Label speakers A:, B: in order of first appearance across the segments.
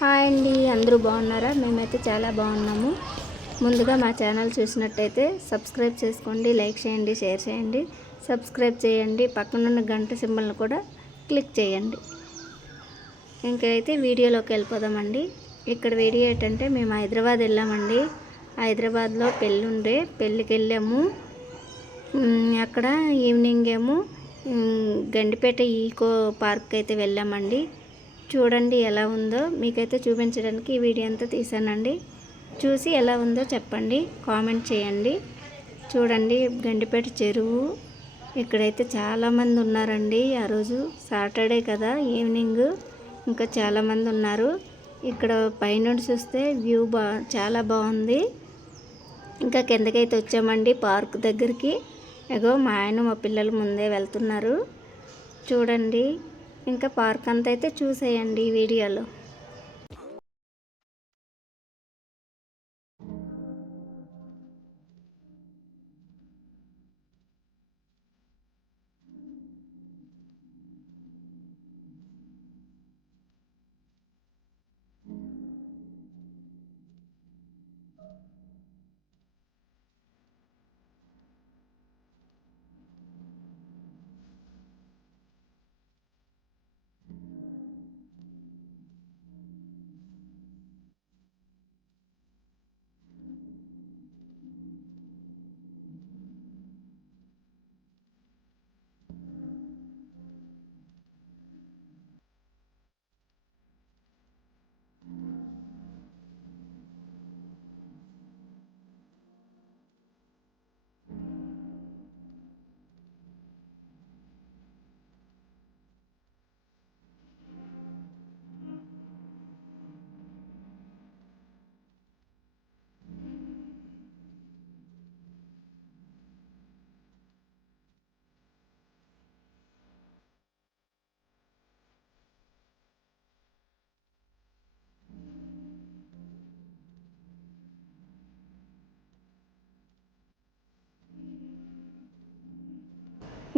A: Hi అండి అందరూ బాగున్నారా? మేమైతే చాలా బాగున్నాము. ముందుగా మా ఛానల్ చూసినట్టయితే సబ్స్క్రైబ్ చేసుకోండి లైక్ చేయండి షేర్ చేయండి. సబ్స్క్రైబ్ చేయండి పక్కనున్న గంట సింబల్ని కూడా క్లిక్ చేయండి. ఇంకైతే వీడియోలోకి వెళ్ళిపోదామండి. ఇక్కడ వీడియో ఏంటంటే మేము హైదరాబాద్ వెళ్ళామండి. హైదరాబాద్లో పెళ్ళి ఉండే పెళ్ళికి వెళ్ళాము. అక్కడ ఈవినింగ్ ఏమో గండిపేట ఈకో పార్క్ అయితే వెళ్ళామండి. చూడండి ఎలా ఉందో. మీకైతే చూపించడానికి ఈ వీడియో అంతా తీసానండి చూసి ఎలా ఉందో చెప్పండి. కామెంట్ చేయండి. చూడండి గండిపేట చెరువు. ఇక్కడైతే చాలామంది ఉన్నారండి. ఆ రోజు సాటర్డే కదా ఈవినింగ్. ఇంకా చాలామంది ఉన్నారు. ఇక్కడ పైనుండి చూస్తే వ్యూ బా చాలా బాగుంది. ఇంకా కిందకైతే వచ్చామండి పార్క్ దగ్గరికి. ఎగో మా ఆయన మా పిల్లలు ముందే వెళ్తున్నారు. చూడండి. ఇంకా పార్క్ అంతా అయితే చూసేయండి ఈ వీడియోలో.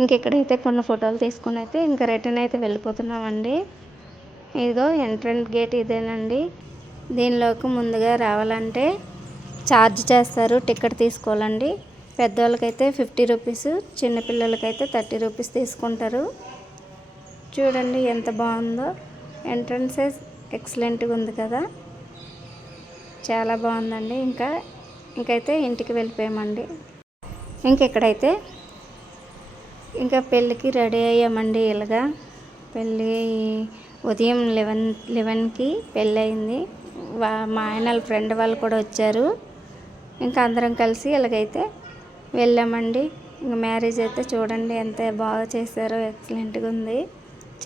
A: ఇంకెక్కడైతే కొన్ని ఫోటోలు తీసుకుని అయితే ఇంకా రిటర్న్ అయితే వెళ్ళిపోతున్నామండి. ఇదిగో ఎంట్రన్స్ గేట్ ఇదేనండి. దీనిలోకి ముందుగా రావాలంటే ఛార్జ్ చేస్తారు టికెట్ తీసుకోవాలండి. పెద్దవాళ్ళకైతే ఫిఫ్టీ రూపీస్ చిన్నపిల్లలకైతే థర్టీ రూపీస్ తీసుకుంటారు. చూడండి ఎంత బాగుందో. ఎంట్రన్సెస్ ఎక్సలెంట్గా ఉంది కదా. చాలా బాగుందండి. ఇంకా ఇంకైతే ఇంటికి వెళ్ళిపోయామండి. ఇంకెక్కడైతే ఇంకా పెళ్ళికి రెడీ అయ్యామండి ఇలాగా. పెళ్ళి ఉదయం లెవెన్ లెవెన్కి పెళ్ళి అయింది వా మా ఆయన వాళ్ళ ఫ్రెండ్ వాళ్ళు కూడా వచ్చారు. ఇంకా అందరం కలిసి ఇలాగైతే వెళ్ళామండి. ఇంకా మ్యారేజ్ అయితే చూడండి ఎంత బాగా చేశారో ఎక్సలెంట్గా ఉంది.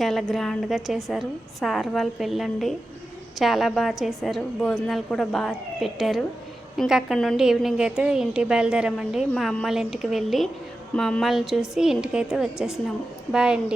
A: చాలా గ్రాండ్గా చేశారు. సార్ వాళ్ళ పెళ్ళండి. చాలా బాగా చేశారు. భోజనాలు కూడా బాగా పెట్టారు. ఇంకా అక్కడ నుండి ఈవినింగ్ అయితే ఇంటికి బయలుదేరామండి. మా అమ్మాళ్ళ ఇంటికి వెళ్ళి మా అమ్మాలను చూసి ఇంటికైతే వచ్చేసినాము. బాయ్ అండి.